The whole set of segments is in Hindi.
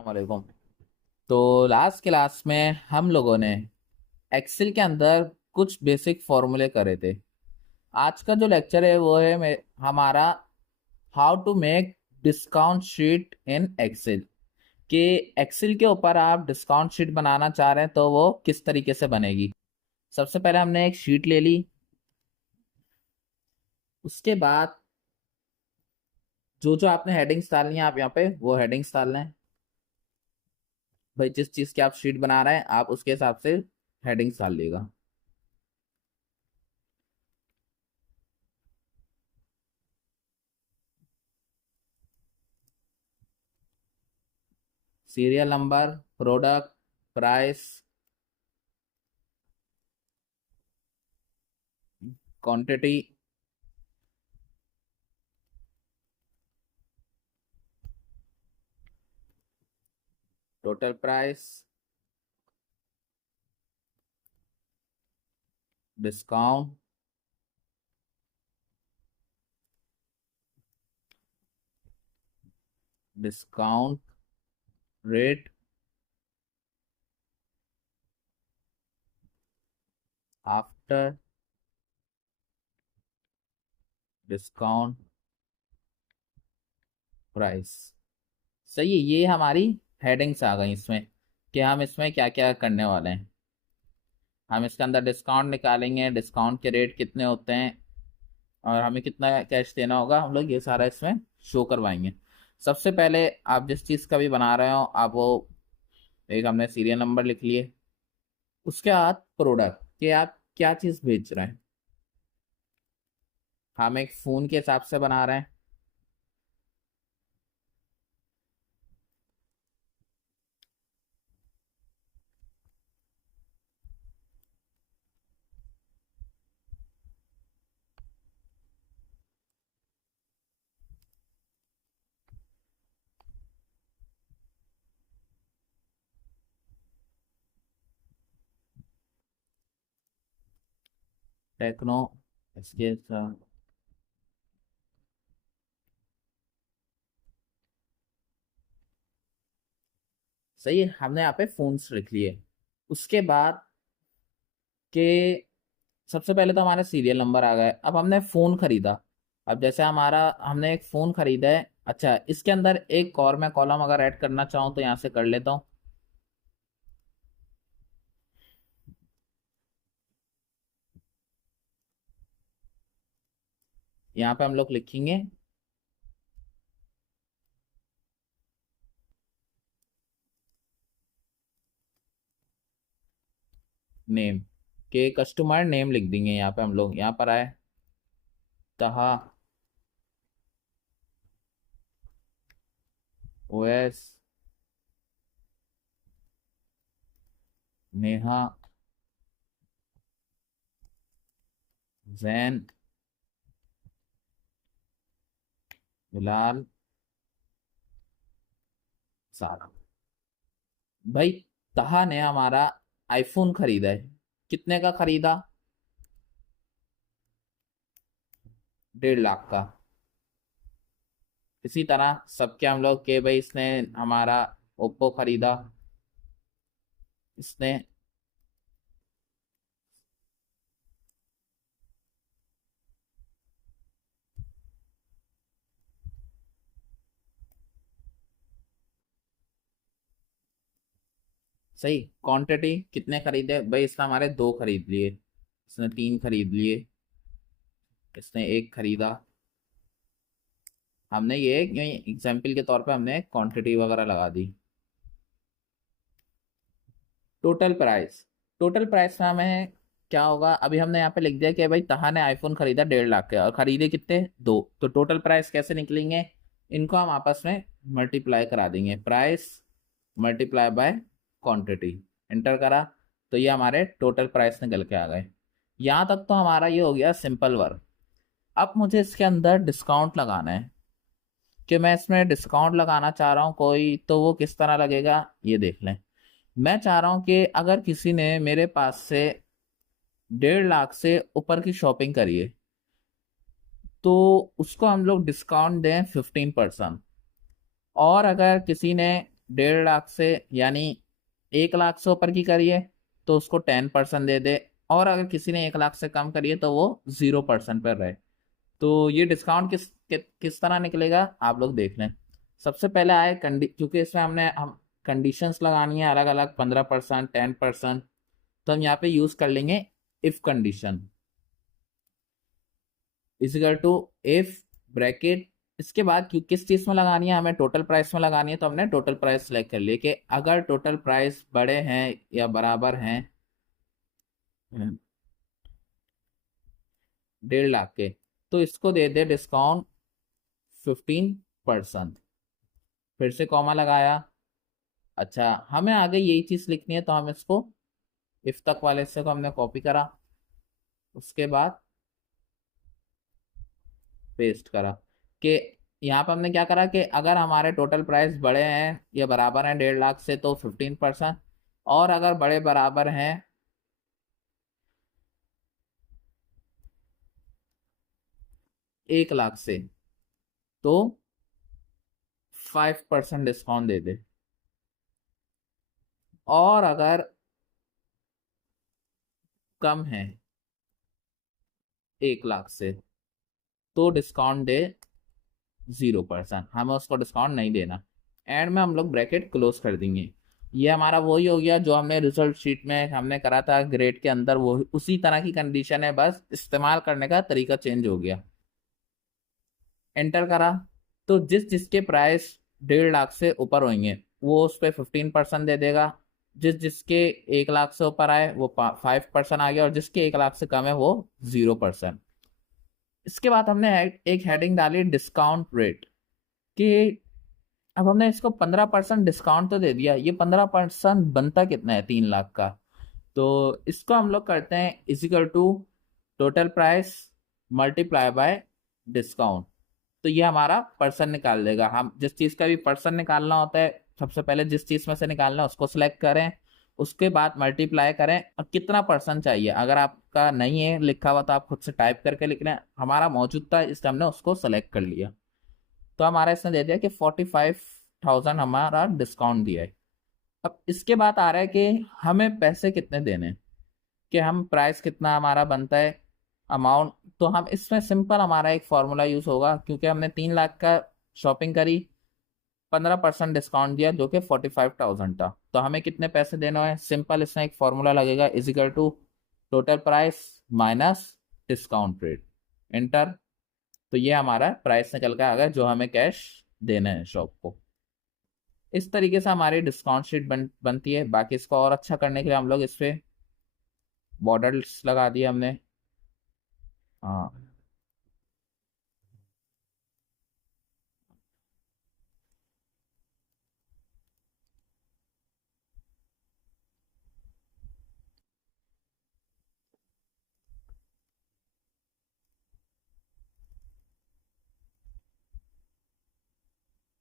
वालेकुम। तो लास्ट क्लास में हम लोगों ने एक्सेल के अंदर कुछ बेसिक फॉर्मूले करे थे। आज का जो लेक्चर है वो है हमारा how to make discount sheet in Excel. कि एक्सेल के ऊपर आप डिस्काउंट शीट बनाना चाह रहे हैं तो वो किस तरीके से बनेगी। सबसे पहले हमने एक शीट ले ली। उसके बाद जो जो आपने हेडिंग्स डालनी है आप यहाँ पे वो हेडिंग्स डाल लें। भाई जिस चीज़ की आप शीट बना रहे हैं आप उसके हिसाब से हेडिंग्स डाल लीजिएगा। Serial number, product, price, quantity, total price, discount, discount rate, after discount price. सही है, ये हमारी हेडिंग्स आ गई इसमें कि हम इसमें क्या क्या करने वाले हैं। हम इसके अंदर डिस्काउंट निकालेंगे, डिस्काउंट के रेट कितने होते हैं और हमें कितना कैश देना होगा, हम लोग ये सारा इसमें शो करवाएंगे। सबसे पहले आप जिस चीज़ का भी बना रहे हो आप वो एक हमने सीरियल नंबर लिख लिए। उसके बाद प्रोडक्ट कि आप क्या चीज़ बेच रहे हैं। हम एक फ़ोन के हिसाब से बना रहे हैं। टेक्नो, इसके साथ सही है, हमने यहाँ पे फोन्स लिख लिए। उसके बाद के सबसे पहले तो हमारे सीरियल नंबर आ गए। अब हमने फ़ोन खरीदा। अब जैसे हमारा हमने एक फ़ोन खरीदा है। अच्छा, इसके अंदर एक और मैं कॉलम अगर ऐड करना चाहूँ तो यहाँ से कर लेता हूँ। यहाँ पे हम लोग लिखेंगे नेम, के कस्टमर नेम लिख देंगे। यहाँ पे हम लोग यहाँ पर आए तहा ओएस नेहा जैन बिलाल सारा। भाई तहा ने हमारा आईफोन खरीदा है। कितने का खरीदा? 1.5 लाख का। इसी तरह सबके हम लोग के भाई इसने हमारा ओप्पो खरीदा। इसने सही। क्वांटिटी कितने खरीदे भाई? इसने हमारे 2 खरीद लिए, इसने 3 खरीद लिए, इसने 1 खरीदा। हमने ये एग्जाम्पल के तौर पे हमने क्वांटिटी वगैरह लगा दी। टोटल प्राइस, टोटल प्राइस में हमें क्या होगा? अभी हमने यहाँ पे लिख दिया कि भाई तहा ने आईफोन खरीदा 1.5 लाख के और खरीदे कितने? 2। तो टोटल प्राइस कैसे निकलेंगे? इनको हम आपस में मल्टीप्लाई करा देंगे। Price multiply by quantity, enter करा तो ये हमारे टोटल प्राइस निकल के आ गए। यहाँ तक तो हमारा ये हो गया सिंपल वर्क। अब मुझे इसके अंदर डिस्काउंट लगाना है कि मैं इसमें डिस्काउंट लगाना चाह रहा हूँ कोई, तो वो किस तरह लगेगा ये देख लें। मैं चाह रहा हूँ कि अगर किसी ने मेरे पास से 1.5 लाख से ऊपर की शॉपिंग करी है तो उसको हम लोग डिस्काउंट दें 15%। और अगर किसी ने 1.5 लाख से यानी 1 लाख से ऊपर की करिए तो उसको 10% दे दे, और अगर किसी ने 1 लाख से कम करिए तो वो 0% पर रहे। तो ये डिस्काउंट किस तरह निकलेगा आप लोग देख लें। सबसे पहले आए क्योंकि इसमें हम कंडीशंस लगानी है अलग अलग, 15%, 10%। तो हम यहाँ पे यूज कर लेंगे if condition is equal to if bracket. इसके बाद किस चीज में लगानी है, हमें टोटल प्राइस में लगानी है, तो हमने टोटल प्राइस सेलेक्ट कर लिया कि अगर टोटल प्राइस बड़े हैं या बराबर हैं 1.5 लाख के, तो इसको दे दे डिस्काउंट 15%। फिर से कॉमा लगाया। अच्छा, हमें आगे यही चीज लिखनी है तो हम इसको इफ तक वाले से को हमने कॉपी करा, उसके बाद पेस्ट करा कि यहाँ पर हमने क्या करा कि अगर हमारे टोटल प्राइस बड़े हैं या बराबर हैं 1.5 लाख से तो 15%, और अगर बड़े बराबर हैं 1 लाख से तो 5% डिस्काउंट दे दे, और अगर कम है 1 लाख से तो डिस्काउंट दे 0%, हमें उसको डिस्काउंट नहीं देना। एंड में हम लोग ब्रैकेट क्लोज कर देंगे। ये हमारा वही हो गया जो हमने रिजल्ट शीट में हमने करा था ग्रेड के अंदर, वो उसी तरह की कंडीशन है, बस इस्तेमाल करने का तरीका चेंज हो गया। एंटर करा तो जिसके प्राइस 1.5 लाख से ऊपर होंगे वो उस पर 15% दे देगा, जिसके 1 लाख से ऊपर आए वो 5% आ गया, और जिसके 1 लाख से कम है वो 0%। इसके बाद हमने एक हेडिंग डाली डिस्काउंट रेट कि अब हमने इसको 15% डिस्काउंट तो दे दिया, ये 15% बनता कितना है 3 लाख का। तो इसको हम लोग करते हैं is equal to total price multiply by discount. तो ये हमारा पर्सन निकाल देगा। हम जिस चीज का भी पर्सन निकालना होता है, सबसे पहले जिस चीज में से निकालना है उसको सिलेक्ट करें, उसके बाद मल्टीप्लाई करें और कितना पर्सन चाहिए। अगर आपका नहीं है लिखा हुआ तो आप खुद से टाइप करके लिख लें, हमारा मौजूद था इसलिए हमने उसको सेलेक्ट कर लिया। तो हमारा इसने दे दिया कि 45,000 हमारा डिस्काउंट दिया है। अब इसके बाद आ रहा है कि हमें पैसे कितने देने हैं, कि हम प्राइस कितना हमारा बनता है अमाउंट। तो हम इसमें सिंपल हमारा एक फॉर्मूला यूज होगा, क्योंकि हमने 3 लाख का शॉपिंग करी, 15% डिस्काउंट दिया जो कि 45,000 था, तो हमें कितने पैसे देने हैं। सिंपल इसमें एक फॉर्मूला लगेगा is equal to total price minus discount rate. Enter. तो ये हमारा प्राइस निकल कर आ गया जो हमें कैश देना है शॉप को। इस तरीके से हमारी डिस्काउंट शीट बनती है। बाकी इसको और अच्छा करने के लिए हम लोग इस पे बॉर्डर्स लगा दिए हमने। हाँ,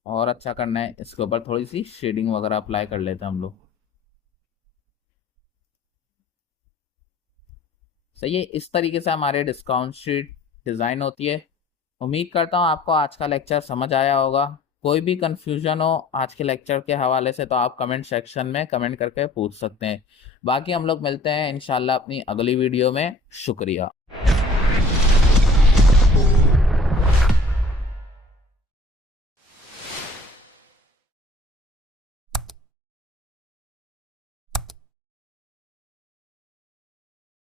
और अच्छा करना है इसके ऊपर थोड़ी सी शेडिंग वगैरह अप्लाई कर लेते हैं हम लोग। सही है, इस तरीके से हमारे डिस्काउंट शीट डिज़ाइन होती है। उम्मीद करता हूँ आपको आज का लेक्चर समझ आया होगा। कोई भी कंफ्यूजन हो आज के लेक्चर के हवाले से तो आप कमेंट सेक्शन में कमेंट करके पूछ सकते हैं। बाकी हम लोग मिलते हैं इंशाल्लाह अपनी अगली वीडियो में। शुक्रिया।